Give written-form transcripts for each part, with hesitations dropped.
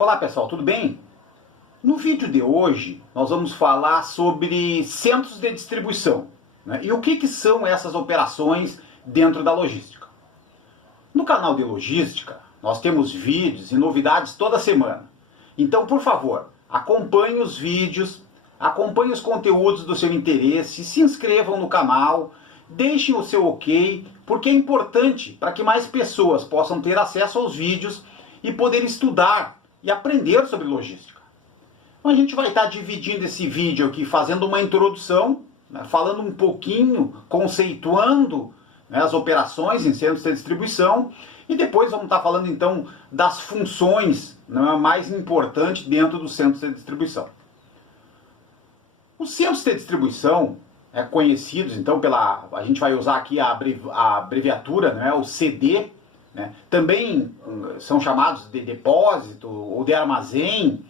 Olá pessoal, tudo bem? No vídeo de hoje nós vamos falar sobre centros de distribuição, né? E o que são essas operações dentro da logística. No canal de logística nós temos vídeos e novidades toda semana. Então, por favor, acompanhe os vídeos, acompanhe os conteúdos do seu interesse, se inscrevam no canal, deixem o seu ok, porque é importante para que mais pessoas possam ter acesso aos vídeos e poder estudar e aprender sobre logística. Então a gente vai estar dividindo esse vídeo aqui, fazendo uma introdução, né, falando um pouquinho, conceituando, né, as operações em centros de distribuição, e depois vamos estar falando então das funções, né, mais importantes dentro dos centros de distribuição. Os centros de distribuição, conhecidos então a gente vai usar aqui a abreviatura, né, o CD, né? Também são chamados de depósito ou de armazém.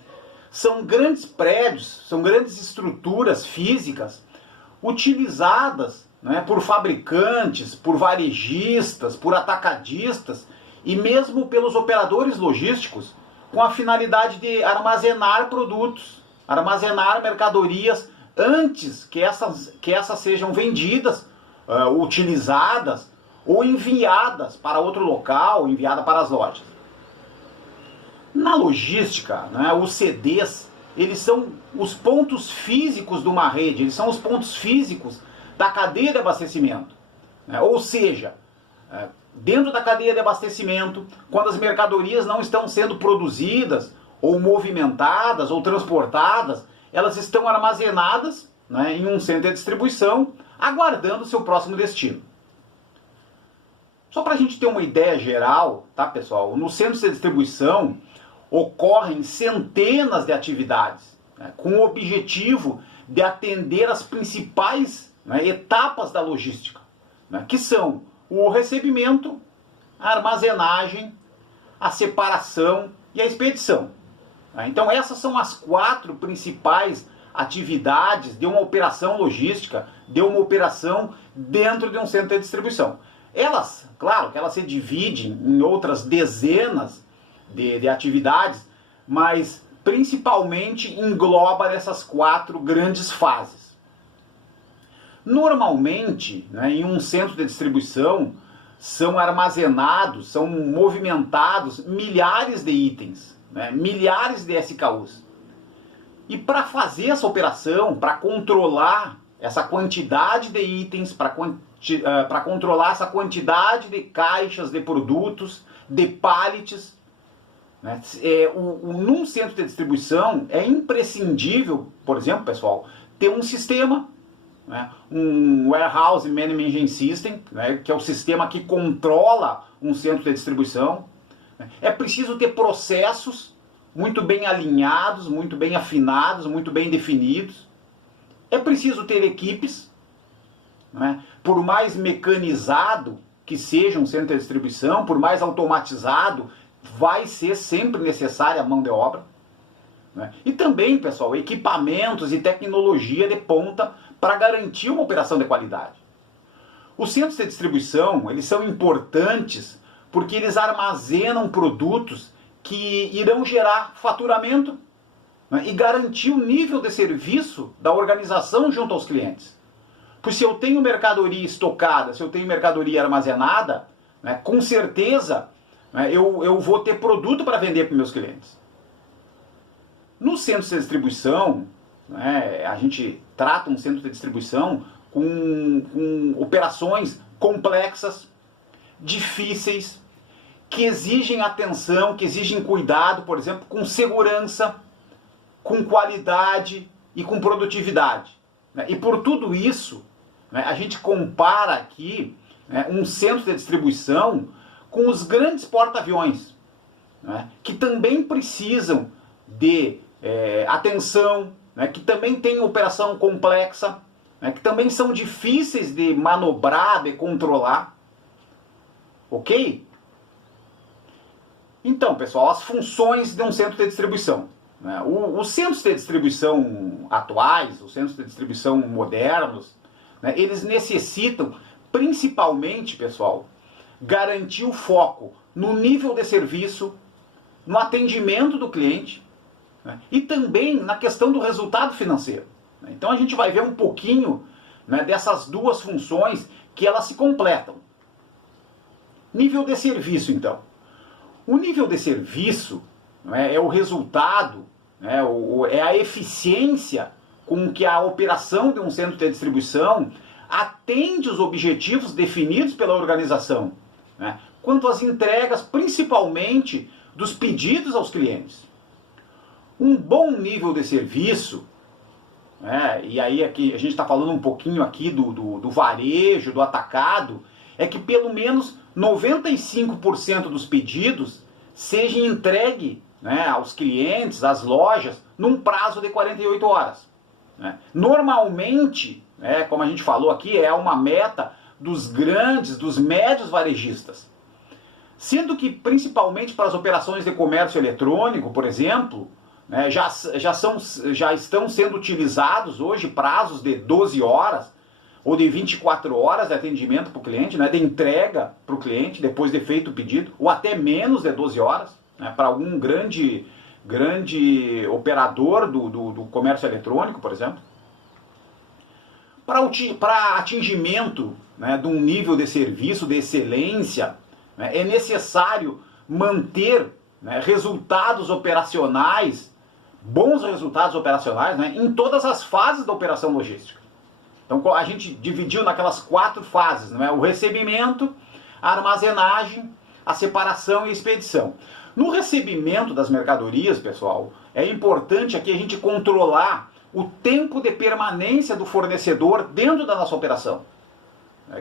São grandes prédios, são grandes estruturas físicas utilizadas, né, por fabricantes, por varejistas, por atacadistas e mesmo pelos operadores logísticos com a finalidade de armazenar produtos, armazenar mercadorias antes que essas sejam vendidas, utilizadas ou enviadas para outro local, enviadas para as lojas. Na logística, né, os CDs, eles são os pontos físicos de uma rede, eles são os pontos físicos da cadeia de abastecimento. Né? Ou seja, dentro da cadeia de abastecimento, quando as mercadorias não estão sendo produzidas, ou movimentadas, ou transportadas, elas estão armazenadas, né, em um centro de distribuição, aguardando o seu próximo destino. Só para a gente ter uma ideia geral, tá pessoal? No centro de distribuição ocorrem centenas de atividades, né, com o objetivo de atender as principais, né, etapas da logística, né, que são o recebimento, a armazenagem, a separação e a expedição. Então essas são as 4 principais atividades de uma operação logística, de uma operação dentro de um centro de distribuição. Elas, claro que elas se dividem em outras dezenas de atividades, mas principalmente engloba essas 4 grandes fases. Normalmente, né, em um centro de distribuição, são armazenados, são movimentados milhares de itens, né, milhares de SKUs. E para fazer essa operação, para controlar essa quantidade de itens, para controlar essa quantidade de caixas de produtos, de pallets, né, num centro de distribuição é imprescindível, por exemplo, pessoal, ter um sistema, né, um Warehouse Management System, né, que é o sistema que controla um centro de distribuição. É preciso ter processos muito bem alinhados, muito bem afinados, muito bem definidos. É preciso ter equipes, né? Por mais mecanizado que seja um centro de distribuição, por mais automatizado, vai ser sempre necessária a mão de obra. Né? E também, pessoal, equipamentos e tecnologia de ponta para garantir uma operação de qualidade. Os centros de distribuição, eles são importantes porque eles armazenam produtos que irão gerar faturamento, né, e garantir o nível de serviço da organização junto aos clientes. Pois se eu tenho mercadoria estocada, se eu tenho mercadoria armazenada, né, com certeza, né, eu vou ter produto para vender para meus clientes. Nos centros de distribuição, né, a gente trata um centro de distribuição com operações complexas, difíceis, que exigem atenção, que exigem cuidado, por exemplo, com segurança, com qualidade e com produtividade. E por tudo isso, a gente compara aqui, um centro de distribuição com os grandes porta-aviões, que também precisam de atenção, que também têm operação complexa, que também são difíceis de manobrar, de controlar. Ok? Então, pessoal, as funções de um centro de distribuição. Os centros de distribuição atuais, os centros de distribuição modernos, eles necessitam, principalmente, pessoal, garantir o foco no nível de serviço, no atendimento do cliente, né, e também na questão do resultado financeiro. Então a gente vai ver um pouquinho, né, dessas duas funções que elas se completam. Nível de serviço, então. O nível de serviço, né, é o resultado, né, é a eficiência com que a operação de um centro de distribuição atende os objetivos definidos pela organização, né, quanto às entregas, principalmente dos pedidos aos clientes. Um bom nível de serviço, né, e aí aqui a gente está falando um pouquinho aqui do varejo, do atacado, é que pelo menos 95% dos pedidos seja entregue, né, aos clientes, às lojas, num prazo de 48 horas. Né. Normalmente, né, como a gente falou aqui, é uma meta dos grandes, dos médios varejistas. Sendo que, principalmente para as operações de comércio eletrônico, por exemplo, né, já estão sendo utilizados hoje prazos de 12 horas ou de 24 horas de atendimento para o cliente, né, de entrega para o cliente depois de feito o pedido, ou até menos de 12 horas, né, para algum grande operador do comércio eletrônico, por exemplo. Para atingimento, né, de um nível de serviço de excelência, né, é necessário manter, né, resultados operacionais, bons resultados operacionais, né, em todas as fases da operação logística. Então a gente dividiu naquelas 4 fases, né, o recebimento, a armazenagem, a separação e a expedição. No recebimento das mercadorias, pessoal, é importante aqui a gente controlar o tempo de permanência do fornecedor dentro da nossa operação.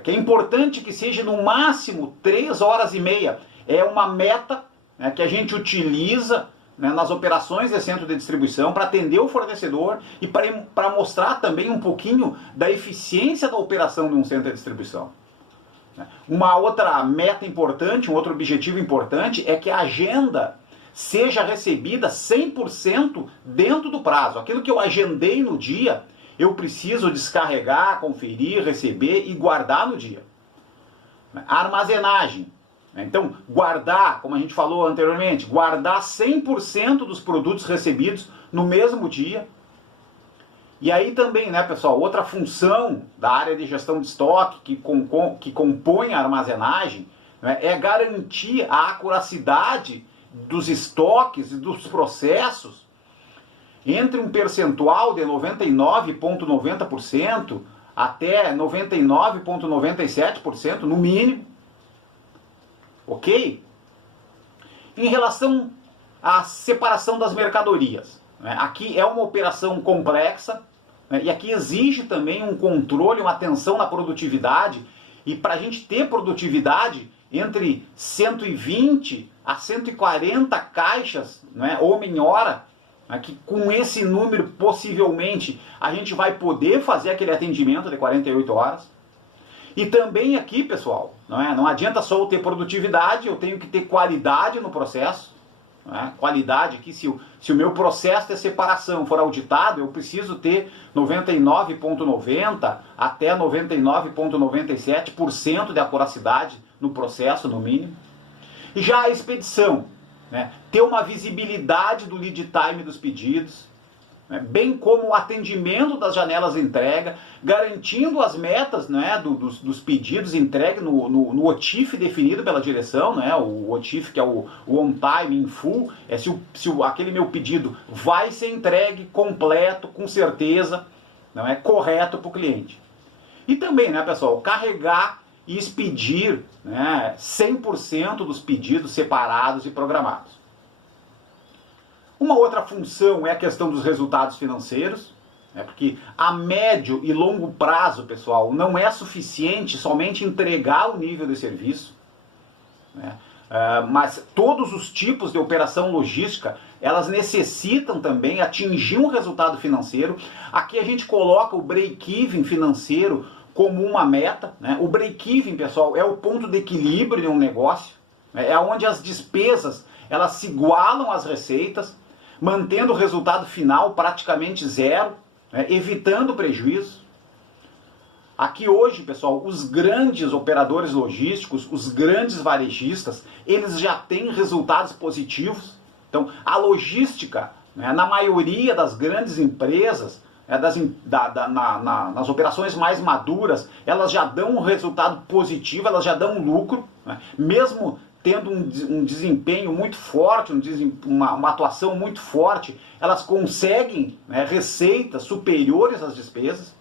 Que é importante que seja no máximo 3 horas e meia. É uma meta, né, que a gente utiliza, né, nas operações de centro de distribuição para atender o fornecedor e para mostrar também um pouquinho da eficiência da operação de um centro de distribuição. Uma outra meta importante, um outro objetivo importante é que a agenda seja recebida 100% dentro do prazo. Aquilo que eu agendei no dia, eu preciso descarregar, conferir, receber e guardar no dia. A armazenagem. Então, guardar, como a gente falou anteriormente, guardar 100% dos produtos recebidos no mesmo dia. E aí também, né, pessoal, outra função da área de gestão de estoque que compõe a armazenagem, né, é garantir a acuracidade dos estoques e dos processos entre um percentual de 99,90% até 99,97% no mínimo. Ok? Em relação à separação das mercadorias, né, aqui é uma operação complexa, né, e aqui exige também um controle, uma atenção na produtividade, e para a gente ter produtividade entre 120 a 140 caixas, né, homem-hora, né, que com esse número possivelmente a gente vai poder fazer aquele atendimento de 48 horas. E também aqui, pessoal, não adianta só eu ter produtividade, eu tenho que ter qualidade no processo. Qualidade aqui, se o meu processo de separação for auditado, eu preciso ter 99,90% até 99,97% de acuracidade no processo, no mínimo. E já a expedição, né, ter uma visibilidade do lead time dos pedidos, né, bem como o atendimento das janelas de entrega, garantindo as metas, né, dos pedidos entregue no OTIF definido pela direção, né, o OTIF que é o On Time in Full, é se aquele meu pedido vai ser entregue completo, com certeza, não é correto para o cliente. E também, né, pessoal, carregar e expedir, né, 100% dos pedidos separados e programados. Uma outra função é a questão dos resultados financeiros, né, porque a médio e longo prazo, pessoal, não é suficiente somente entregar o nível de serviço, né, mas todos os tipos de operação logística, elas necessitam também atingir um resultado financeiro. Aqui a gente coloca o break-even financeiro como uma meta, né? O break-even, pessoal, é o ponto de equilíbrio de um negócio, né? É onde as despesas elas se igualam às receitas, mantendo o resultado final praticamente zero, né, evitando prejuízo. Aqui hoje, pessoal, os grandes operadores logísticos, os grandes varejistas, eles já têm resultados positivos, Então, a logística, né, na maioria das grandes empresas, nas operações mais maduras, elas já dão um resultado positivo, elas já dão um lucro, né, mesmo tendo um desempenho muito forte, uma atuação muito forte, elas conseguem, né, receitas superiores às despesas.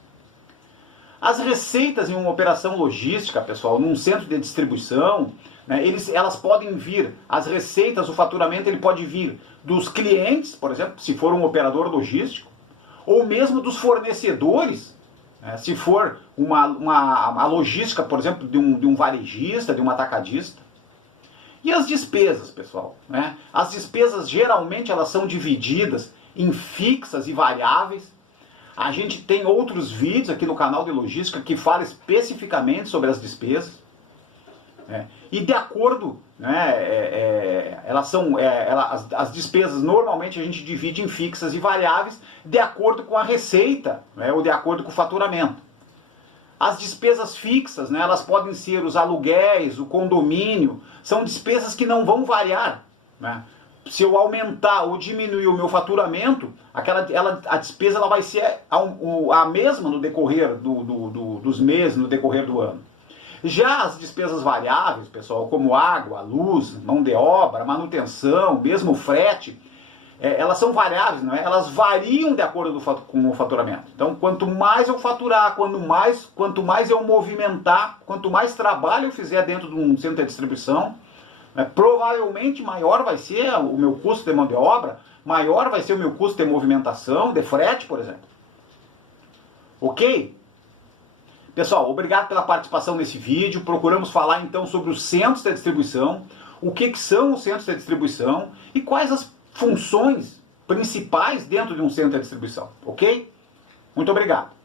As receitas em uma operação logística, pessoal, num centro de distribuição, né, elas podem vir, as receitas, o faturamento, ele pode vir dos clientes, por exemplo, se for um operador logístico, ou mesmo dos fornecedores, né, se for uma logística, por exemplo, de um varejista, de um atacadista. E as despesas, pessoal, né? As despesas geralmente elas são divididas em fixas e variáveis. A gente tem outros vídeos aqui no canal de logística que falam especificamente sobre as despesas. Né? E de acordo, né, as despesas normalmente a gente divide em fixas e variáveis de acordo com a receita, né, ou de acordo com o faturamento. As despesas fixas, né, elas podem ser os aluguéis, o condomínio, são despesas que não vão variar. Né? Se eu aumentar ou diminuir o meu faturamento, a despesa ela vai ser a mesma no decorrer dos meses, no decorrer do ano. Já as despesas variáveis, pessoal, como água, luz, mão de obra, manutenção, mesmo frete, elas são variáveis, não é? Elas variam de acordo com o faturamento. Então, quanto mais eu faturar, quanto mais eu movimentar, quanto mais trabalho eu fizer dentro de um centro de distribuição, né, provavelmente maior vai ser o meu custo de mão de obra, maior vai ser o meu custo de movimentação, de frete, por exemplo. Ok? Pessoal, obrigado pela participação nesse vídeo. Procuramos falar então sobre os centros de distribuição, o que são os centros de distribuição e quais as funções principais dentro de um centro de distribuição, ok? Muito obrigado.